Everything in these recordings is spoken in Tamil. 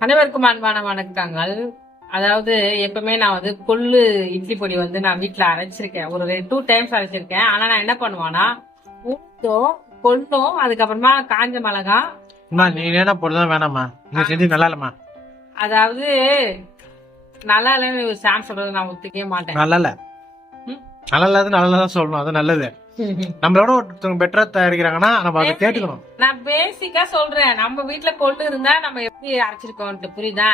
அனைவருக்கும் அன்பான வணக்கங்கள். அதாவது எப்பவுமே நான் வந்து கொள்ளு இட்லி பொடி வந்து நான் வீட்ல அரைச்சிருக்கேன். ஒரு டூ டைம்ஸ் அரைச்சிருக்கேன். ஆனா நான் என்ன பண்ணுவேன்னா உளுந்தும் கொள்ளும் அதுக்கப்புறமா காஞ்ச மிளகா. அம்மா நீ என்ன போடுறதா வேணாம்மா. நீ செஞ்சு நல்லா இல்லம்மா அதாவது நல்லா இல்லைன்னு சாம் சொல்றது நான் ஒத்துக்கவே மாட்டேன். நல்லா இல்ல? நல்லா இல்லாத நல்லா தான் சொல்லணும். அது நல்லது. நம்மளோட ஒருத்தவங்க பெட்டரா தயாரிக்கிறாங்கன்னா நம்ம அதை கேட்டுக்கணும். நான் பேசிக்கா சொல்றேன். நம்ம வீட்ல கொள்ளு இருந்தா நம்ம எப்படி அரைச்சிருக்கோம்ட்டு புரியுதா?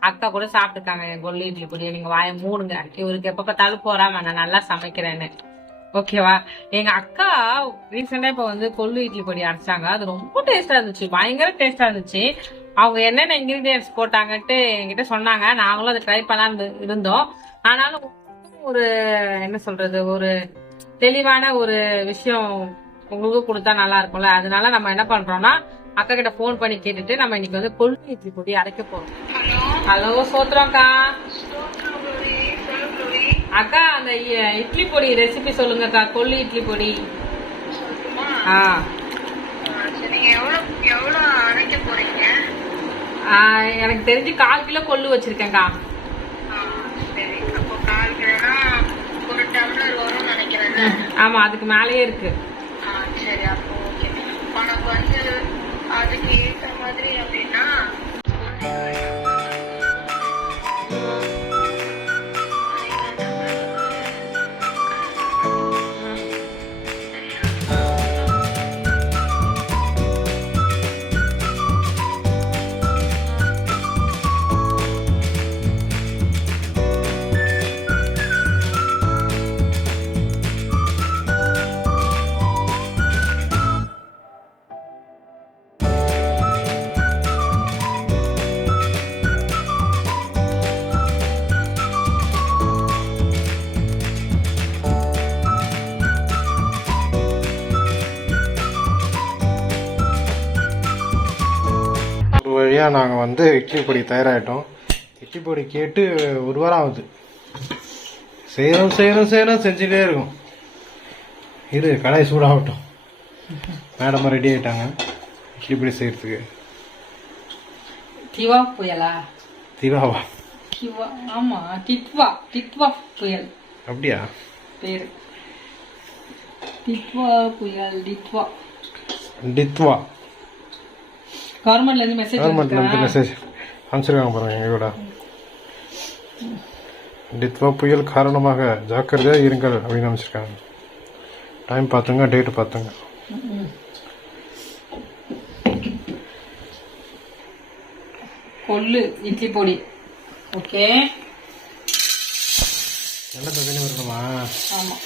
அக்கா கூட சாப்பிட்டுருக்காங்க என் கொள்ளு இட்லி பொடியை நீங்க வாய மூடுங்க. இவருக்கு எப்ப பார்த்தாலும் போறாம நான் நல்லா சமைக்கிறேன்னு. ஓகேவா? எங்க அக்கா ரீசெண்டா இப்ப வந்து கொள்ளு இட்லி பொடி அரைச்சாங்க. அது ரொம்ப டேஸ்டா இருந்துச்சு. பயங்கர டேஸ்டா இருந்துச்சு. அவங்க என்னென்ன இன்கிரீடியன்ஸ் போட்டாங்கன்ட்டு என்கிட்ட சொன்னாங்க. நாங்களும் அதை ட்ரை பண்ணலாம்னு இருந்தோம். ஆனாலும் ஒரு என்ன சொல்றது ஒரு தெளிவான ஒரு விஷயம் உங்களுக்கு கொடுத்தா நல்லா இருக்கும்ல. அதனால நம்ம என்ன பண்றோம்னா அக்கா கிட்ட ஃபோன் பண்ணி கேட்டுட்டு நம்ம இன்னைக்கு வந்து கொள்ளு இட்லி பொடி அரைக்க போறோம். ஹலோ. சோத்ரம்க்கா அக்கா அந்த இட்லி பொடி ரெசிபி சொல்லுங்கக்கா. கொள்ளு இட்லி பொடி. ஆ, எனக்கு தெரிஞ்சு கால் கிலோ கொள்ளு வச்சிருக்கேன்க்கா. ஆமா அதுக்கு மேலேயே இருக்கு. சரி அப்போ ஓகே உனக்கு வந்து அதுக்கு ஏற்ற மாதிரி அப்படின்னா இட்லி பொடி தயாராயிட்டோம். இட்லி பொடி கேட்டு ஒரு வாரம் ஆகுது. செய்யறோம் செய்யறோம் செய்யறோம் செஞ்சுட்டே இருக்கும். இரு கடாய் சூடாகட்டும். மேடம் ரெடி ஆயிட்டாங்க. இட்லி பொடி செய்யறதுக்கு. கிவா புயலா? தீபாவா கிவா ஆமா டிட்வா டிட்வா புயல். அப்படியா? பேரு. டிட்வா புயல் டிட்வா டித்வா கவர்மெண்ட்ல இருந்து மெசேஜ் கவர்மெண்ட்ல இருந்து மெசேஜ் அனுப்பிச்சிருக்காங்க பாருங்க எங்க கூட டித்வா புயல் காரணமாக ஜாக்கிரதையா இருங்கள் அப்படின்னு அனுப்பிச்சிருக்காங்க. டைம் பார்த்துங்க டேட் பார்த்துங்க. கொள்ளு இட்லி பொடி. ஓகே. நல்ல தண்ணி வரணுமா ஆமா.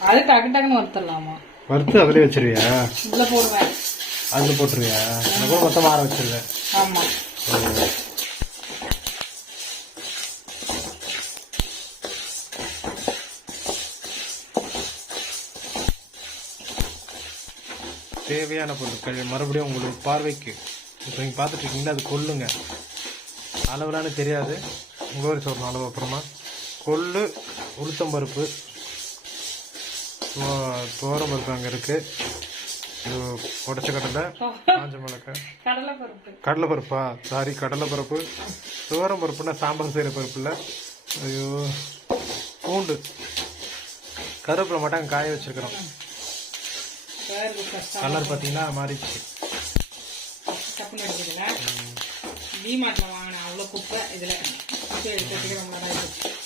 அது டக்கு டக்குன்னு வறுத்துடலாமா? வறுத்து அதிலே வச்சிருவியா? இதுல போடுவேன். அதில் போட்டுருவியா? எனக்கு கூட மொத்தமாக ஆற வச்சிருவேன் தேவையான பொருட்கள் மறுபடியும் உங்களுக்கு பார்வைக்கு. இப்போ நீங்கள் பார்த்துட்டு இருக்கீங்களா? அது கொள்ளுங்க. அளவுலான்னு தெரியாது. உங்களோட சொல்லணும் அளவு அப்புறமா. கொள்ளு உளுத்தம்பருப்பு தோரம் பருப்பு அங்கே இருக்கு. இது உடச்ச கடலை? காஞ்ச மிளகாய். கடலை பருப்பு சாரி கடலை பருப்பு துவரம் பருப்புனா சாம்பார் செய்கிற பருப்பு இல்லை ஐயோ பூண்டு. கருவேப்பிலை மட்டும் காய வச்சிருக்கிறோம். கலர் பார்த்தீங்கன்னா மாறிடுச்சு. வாங்கினேன் அவ்வளோ குப்பை. இதுல எடுக்கிறதுக்கு ரொம்ப நேரம் ஆயிடுச்சு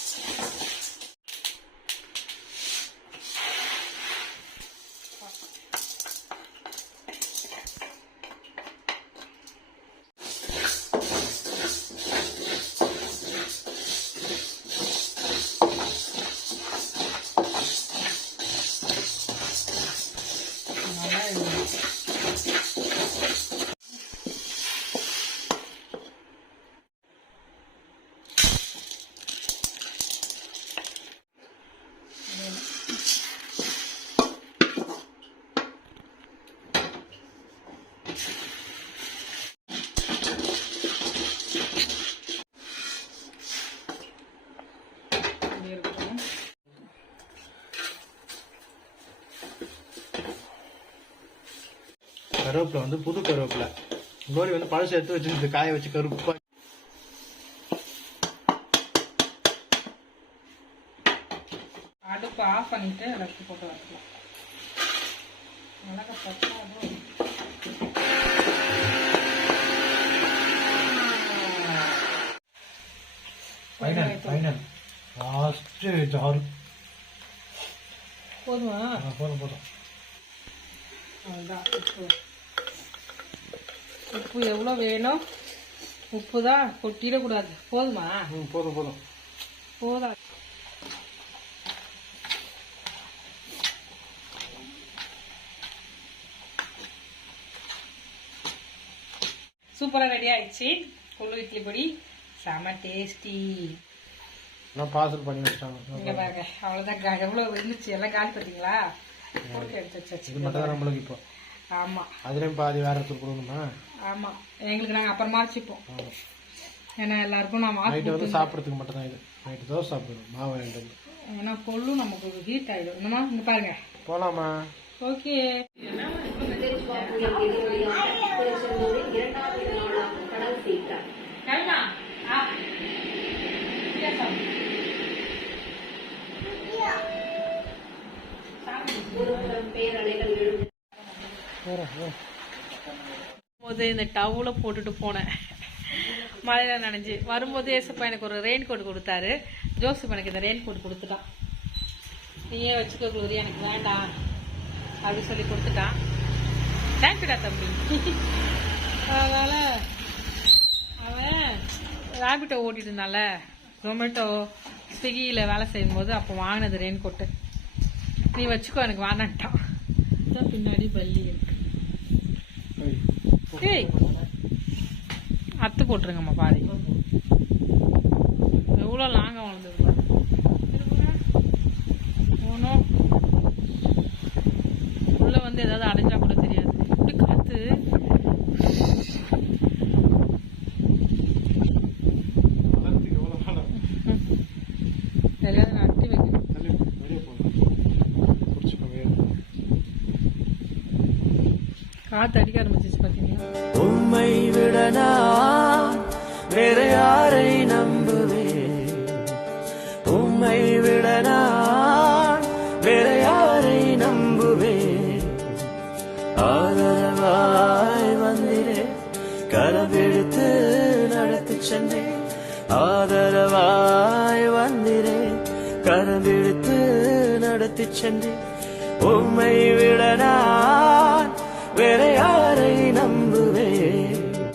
கருவேப்பிலை வந்து புது கருவேப்பிலை. கோரி வந்து பழசு எடுத்து வச்சிருந்து காய வச்சு கருப்பா அடுப்பு ஆஃப் பண்ணிட்டு எல்லாத்தையும் போட்டு வரலாம் மிளகா பச்சாதும் ஃபைனல் ஃபைனல் லாஸ்ட் ஜார் போதுமா? போதும் போதும். அதான் உப்பு எவ்வளோ வேணும்? உப்பு தான் கொட்டிடக்கூடாது. போதுமா? ம் போதும் போதும். போதா. சூப்பராக ரெடி ஆயிடுச்சு கொள்ளு இட்லி பொடி. செம டேஸ்டி. நான் பார்சல் பண்ணி வச்சிட்டாங்க. இங்க பாருங்க. அவ்வளோதான் எவ்வளோ இருந்துச்சு? எல்லாம் காலி பார்த்தீங்களா போட்டு எடுத்து இது மட்டும் தான் நம்மளுக்கு இப்போ. ஆமா. அதுலேயும் பாதி வேற ஒருத்தர் கொடுக்கணுமா ஆமா. எங்களுக்கு நாங்கள் அப்புறமா வச்சுப்போம் ஏன்னா எல்லாருக்கும் நான் நைட்டு வந்து சாப்பிட்றதுக்கு மட்டும் தான் இது. நைட்டு தோசை சாப்பிடணும். மாவு வாங்கிட்டு வந்து. ஏன்னா கொள்ளும் நமக்கு ஹீட் ஆயிடும். என்னமா இங்க பாருங்க. போகலாமா ஓகே போது இந்த டவுல போட்டுட்டு போனேன். மழையில நனைஞ்சு. வரும்போது ஏசப்பா எனக்கு ஒரு ரெயின் கோட் கொடுத்தாரு. ஜோசப் எனக்கு இந்த ரெயின் கோட் கொடுத்துட்டான். நீயே வச்சுக்கோ குளூரி எனக்கு வேண்டாம். அப்படின்னு சொல்லி கொடுத்துட்டான். தேங்க்யூடா தம்பி. அதனால அவன் ரேபிட்டோ ஓட்டிட்டு இருந்தால ஜொமேட்டோ ஸ்விக்கியில் வேலை செய்யும்போது அப்போ வாங்கினது ரெயின் கோட்டு நீ வச்சுக்கோ எனக்கு வேணான்ட்டான். பின்னாடி பள்ளி இருக்கு. ஏய் அத்து போட்டுருங்கம்மா பாதி. எவ்வளோ லாங்காக வளர்ந்துருக்கு ஒன்றும் உள்ள வந்து ஏதாவது அடைஞ்சு கூட தெரியாது இப்படி காத்து வளர்த்துக்கு எவ்வளோ நாள் எல்லாம் நட்டி வைக்கணும் தள்ளி வெளியே போகலாம் பிடிச்சிக்கோங்க காத்து அடிக்க ஆரம்பிச்சிச்சு பார்த்தீங்களா உண்மை விடனா வேற யாரை நம்புவே உண்மை விடனா வேற யாரை நம்புவே ஆதரவாய் வந்திரே கரவெடுத்து நடத்தி சென்றேன். ஆதரவாய் வந்திரே கரவெடுத்து நடத்தி சென்றேன். உம்மை விட நான் வேற யாரை